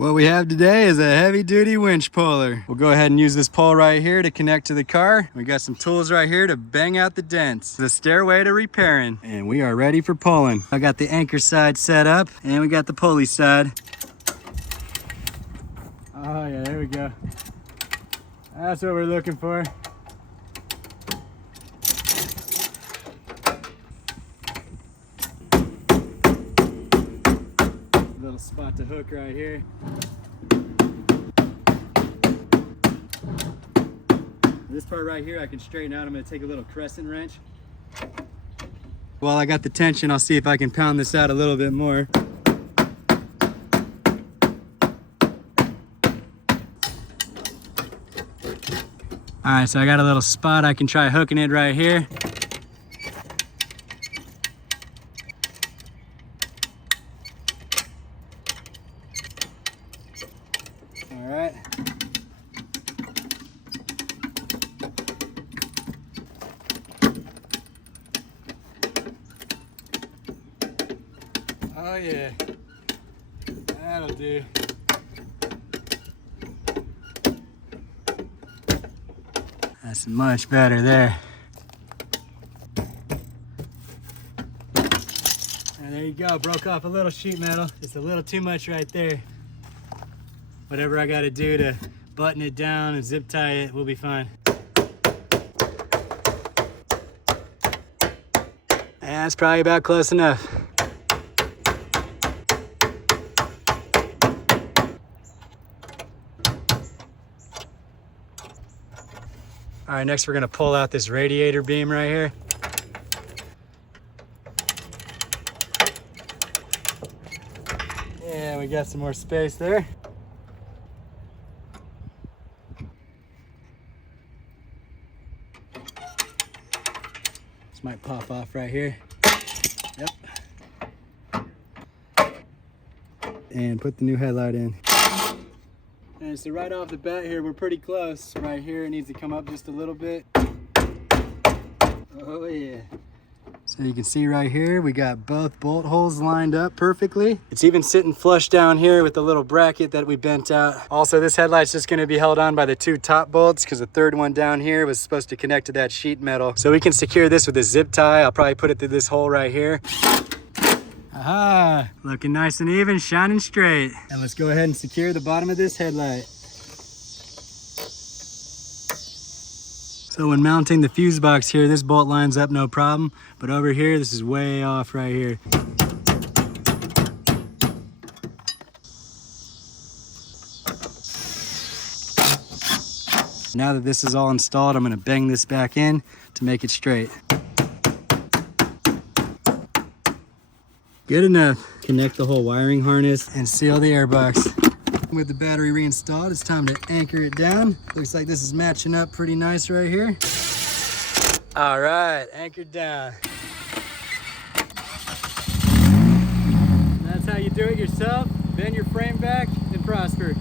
What we have today is a heavy-duty winch puller. We'll go ahead and use this pole right here to connect to the car. We got some tools right here to bang out the dents. The stairway to repairing. And we are ready for pulling. I got the anchor side set up, and we got the pulley side. Oh yeah, there we go. That's what we're looking for. Little spot to hook right here. This part right here I can straighten out. I'm going to take a little crescent wrench. While I got the tension, I'll see if I can pound this out a little bit more. Alright, so I got a little spot. I can try hooking it right here. Alright. Oh yeah, that'll do. That's much better there. And there you go, broke off a little sheet metal. It's a little too much right there. Whatever I gotta do to button it down and zip tie it, we'll be fine. Yeah, that's probably about close enough. All right, next we're gonna pull out this radiator beam right here. Yeah, we got some more space there. This might pop off right here. Yep. And put the new headlight in. And so right off the bat here, we're pretty close. Right here, it needs to come up just a little bit. Oh yeah. So you can see right here, we got both bolt holes lined up perfectly. It's even sitting flush down here with the little bracket that we bent out. Also, this headlight's just gonna be held on by the two top bolts because the third one down here was supposed to connect to that sheet metal. So we can secure this with a zip tie. I'll probably put it through this hole right here. Aha, looking nice and even, shining straight. And let's go ahead and secure the bottom of this headlight. So when mounting the fuse box here, this bolt lines up no problem, but over here, this is way off right here. Now that this is all installed, I'm gonna bang this back in to make it straight. Good enough. Connect the whole wiring harness and seal the airbox. With the battery reinstalled, it's time to anchor it down. Looks like this is matching up pretty nice right here. All right, anchored down. That's how you do it yourself. Bend your frame back and prosper.